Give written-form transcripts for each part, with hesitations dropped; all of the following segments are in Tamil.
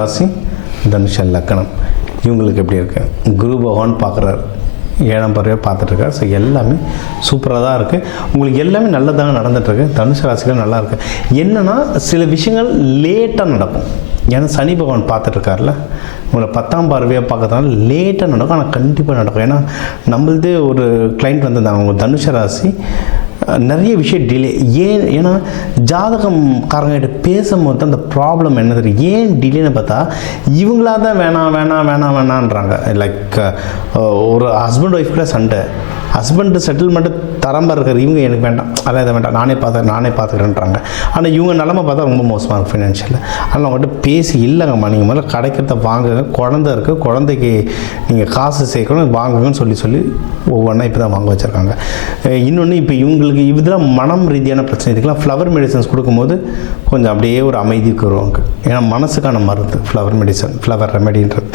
ராசி, தனுஷ லக்னம். இவங்களுக்கு எப்படி இருக்குது? குரு பகவான் பார்க்குறாரு, 7ஆம் பார்வையாக பார்த்துட்ருக்காரு. ஸோ எல்லாமே சூப்பராக தான் இருக்குது. உங்களுக்கு எல்லாமே நல்லதாக நடந்துகிட்ருக்கு. தனுசு ராசிகள் நல்லா இருக்குது. என்னென்னா சில விஷயங்கள் லேட்டாக நடக்கும். ஏன்னா சனி பகவான் பார்த்துட்ருக்காருல, உங்களை 10ஆம் பார்வையாக பார்க்கறதுனால லேட்டாக நடக்கும். ஆனால் கண்டிப்பாக நடக்கும். ஏன்னா நம்மளதே ஒரு கிளைண்ட் வந்திருந்தாங்க, அவங்க தனுஷ ராசி, நிறைய விஷயம் டிலே. ஏன்னா ஜாதகம்காரங்கிட்ட பேசும்போது தான் அந்த ப்ராப்ளம் என்ன தெரியும், ஏன் டிலேன்னு பார்த்தா இவங்களா தான் வேணான்றாங்க. லைக் ஒரு ஹஸ்பண்ட் ஒய்ஃப் கூட சண்டை, ஹஸ்பண்டு செட்டில்மெண்ட்டு தரமாக இருக்கிற இவங்க எனக்கு வேண்டாம், அதெல்லாம் இதை வேண்டாம், நானே பார்த்துக்கிறேன்றாங்க. ஆனால் இவங்க நிலமை பார்த்தா ரொம்ப மோசமாக இருக்கும் ஃபினான்ஷியலில். அதனால் அவங்கள்ட்ட பேசி இல்லைங்கம்மா, நீங்கள் முதல்ல கிடைக்கிறத வாங்குங்க, குழந்தை இருக்குது, குழந்தைக்கு நீங்கள் காசு சேர்க்கணும், வாங்குங்கன்னு சொல்லி ஒவ்வொன்றா இப்போ தான் வாங்க வச்சுருக்காங்க. இன்னொன்று இப்போ இவங்களுக்கு இதெல்லாம் மனம் ரீதியான பிரச்சனை. இதுக்கெல்லாம் ஃப்ளவர் மெடிசன்ஸ் கொடுக்கும்போது கொஞ்சம் அப்படியே ஒரு அமைதிக்கு வருவாங்க. ஏன்னா மனசுக்கான மருந்து ஃப்ளவர் மெடிசன், ஃப்ளவர் ரெமெடின்றது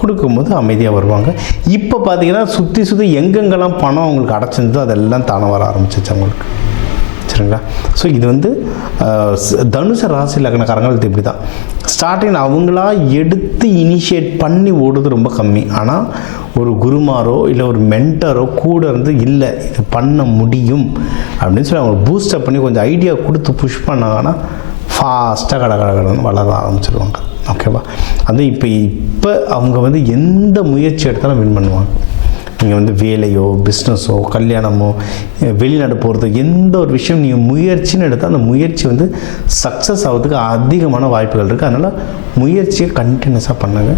கொடுக்கும்போது அமைதியாக வருவாங்க. இப்போ பார்த்தீங்கன்னா சுற்றி எங்கெங்கெல்லாம் பணம் அவங்களுக்கு அடைச்சிருந்தோ அதெல்லாம் தானே வர ஆரம்பிச்சிச்சு அவங்களுக்கு. சரிங்களா? ஸோ இது தனுச ராசி லக்னக்காரங்களுக்கு இப்படி தான் ஸ்டார்டிங் அவங்களா எடுத்து இனிஷியேட் பண்ணி ஓடுறது ரொம்ப கம்மி. ஆனால் ஒரு குருமாரோ இல்லை ஒரு மென்டரோ கூட இருந்து இல்லை இது பண்ண முடியும் அப்படின்னு சொல்லி அவங்க பூஸ்டப் பண்ணி கொஞ்சம் ஐடியா கொடுத்து புஷ் பண்ணாங்கன்னா ஃபாஸ்ட்டாக கடன்னு வளர ஆரம்பிச்சிடுவாங்க. ஓகேவா? அது இப்போ அவங்க எந்த முயற்சி எடுத்தாலும் வின் பண்ணுவாங்க. நீங்கள் வேலையோ பிஸ்னஸோ கல்யாணமோ வெளிநாடு போகிறது எந்த ஒரு விஷயம் நீங்கள் முயற்சின்னு எடுத்தால் அந்த முயற்சி சக்ஸஸ் ஆகிறதுக்கு அதிகமான வாய்ப்புகள் இருக்குது. அதனால் முயற்சியை கண்டினியூஸாக பண்ணுங்க.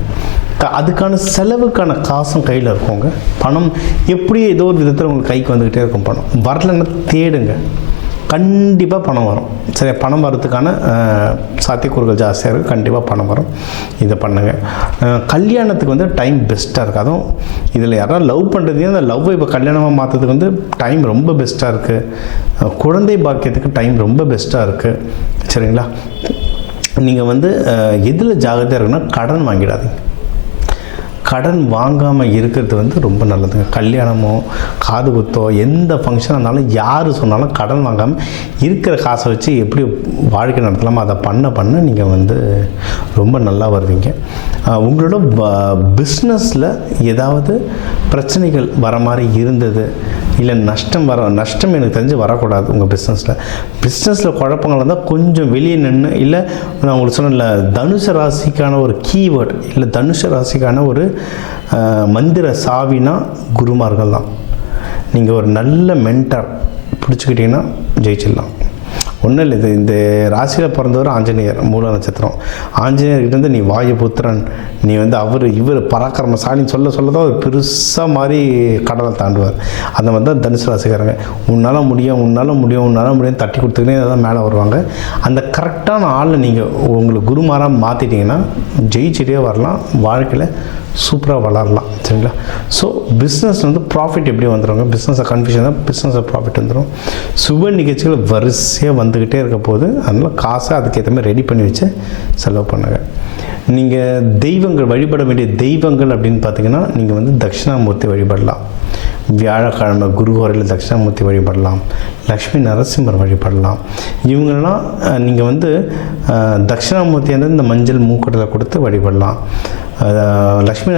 அதுக்கான செலவுக்கான காசும் கையில் இருக்குங்க. பணம் எப்படியோ ஏதோ ஒரு விதத்தில் உங்களுக்கு கைக்கு வந்துக்கிட்டே இருக்கும். பணம் வரலன்னா தேடுங்க, கண்டிப்பாக பணம் வரும். சரி, பணம் வரதுக்கான சாத்தியக்கூறுகள் ஜாஸ்தியாக இருக்குது. கண்டிப்பாக பணம் வரும். இதை பண்ணுங்கள். கல்யாணத்துக்கு டைம் பெஸ்ட்டாக இருக்குது. அதுவும் இதில் யாராவது லவ் பண்ணுறதையும் அந்த லவ்வை இப்போ கல்யாணமாக மாற்றுறதுக்கு டைம் ரொம்ப பெஸ்ட்டாக இருக்குது. குழந்தை பாக்கியத்துக்கு டைம் ரொம்ப பெஸ்ட்டாக இருக்குது. சரிங்களா? நீங்கள் எதில் ஜாகிரதையாக இருக்குன்னா கடன் வாங்கிடாதீங்க. கடன் வாங்காமல் இருக்கிறது ரொம்ப நல்லதுங்க. கல்யாணமோ காது குத்தோ எந்த ஃபங்க்ஷனாக இருந்தாலும் யார் சொன்னாலும் கடன் வாங்காமல் இருக்கிற காசை வச்சு எப்படி வாழ்க்கை நடத்தலாமோ அதை பண்ண நீங்கள் ரொம்ப நல்லா வருவீங்க. உங்களோட பிஸ்னஸில் ஏதாவது பிரச்சனைகள் வர மாதிரி இருந்தது, இல்லை நஷ்டம் எனக்கு தெரிஞ்சு வரக்கூடாது. உங்கள் பிஸ்னஸில் குழப்பங்கள் வந்தால் கொஞ்சம் வெளியே நின்று, இல்லை நான் உங்களுக்கு சொன்னேன்ல தனுச ராசிக்கான ஒரு கீவேர்டு இல்லை தனுச ராசிக்கான ஒரு மந்திர சாவினா குருமார்கள் தான். நீங்கள் ஒரு நல்ல மென்டர் பிடிச்சிக்கிட்டிங்கன்னா ஜெயிச்சிடலாம். ஒன்றும் இல்லை, இந்த ராசியில் பிறந்தவர் ஆஞ்சநேயர், மூல நட்சத்திரம். ஆஞ்சநேயர்கிட்ட நீ வாயுபுத்திரன், நீ இவர் பராக்கிரமசாலின்னு சொல்ல தான் ஒரு பெருசாக மாதிரி கடலை தாண்டுவார். அந்த மாதிரி தான் தனுசு ராசிக்காரங்க. உன்னால் முடியும் தட்டி கொடுத்துக்கினே தான் மேலே வருவாங்க. அந்த கரெக்டான ஆளை நீங்கள் உங்களுக்கு குருமாராக மாற்றிட்டிங்கன்னா ஜெயிச்சிட்டே வரலாம், வாழ்க்கையில் சூப்பராக வளரலாம். சரிங்களா? ஸோ பிஸ்னஸ் ப்ராஃபிட் எப்படி வந்துடுங்க, பிஸ்னஸை கன்ஃபியூஷன் தான், பிஸ்னஸில் ப்ராஃபிட் வந்துடும். சுப நிகழ்ச்சிகள் வரிசையாக வந்துக்கிட்டே இருக்க போது, அதனால் காசை அதுக்கேற்ற மாதிரி ரெடி பண்ணி வச்சு செலவு பண்ணுங்க. நீங்கள் தெய்வங்கள் வழிபட வேண்டிய தெய்வங்கள் அப்படின்னு பார்த்தீங்கன்னா நீங்கள் தட்சிணாமூர்த்தி வழிபடலாம். வியாழக்கிழமை குருஹோரையில் தட்சிணாமூர்த்தி வழிபடலாம். லக்ஷ்மி நரசிம்மர் வழிபடலாம். இவங்கெல்லாம் நீங்கள் தட்சிணாமூர்த்தி இந்த மஞ்சள் மூக்கட்டில் கொடுத்து வழிபடலாம். லக்ஷ்மி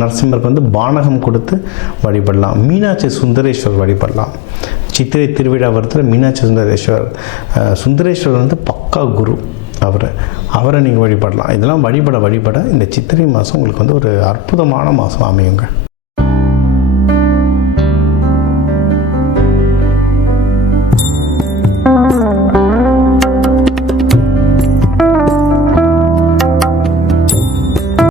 நரசிம்மருக்கு பானகம் கொடுத்து வழிபடலாம். மீனாட்சி சுந்தரேஸ்வரர் வழிபடலாம். சித்திரை திருவிழா வருத்தில் மீனாட்சி சுந்தரேஸ்வரர் பக்கா குரு. அவரை நீங்கள் வழிபடலாம். இதெல்லாம் வழிபட இந்த சித்திரை மாதம் உங்களுக்கு ஒரு அற்புதமான மாதம் அமையுங்க.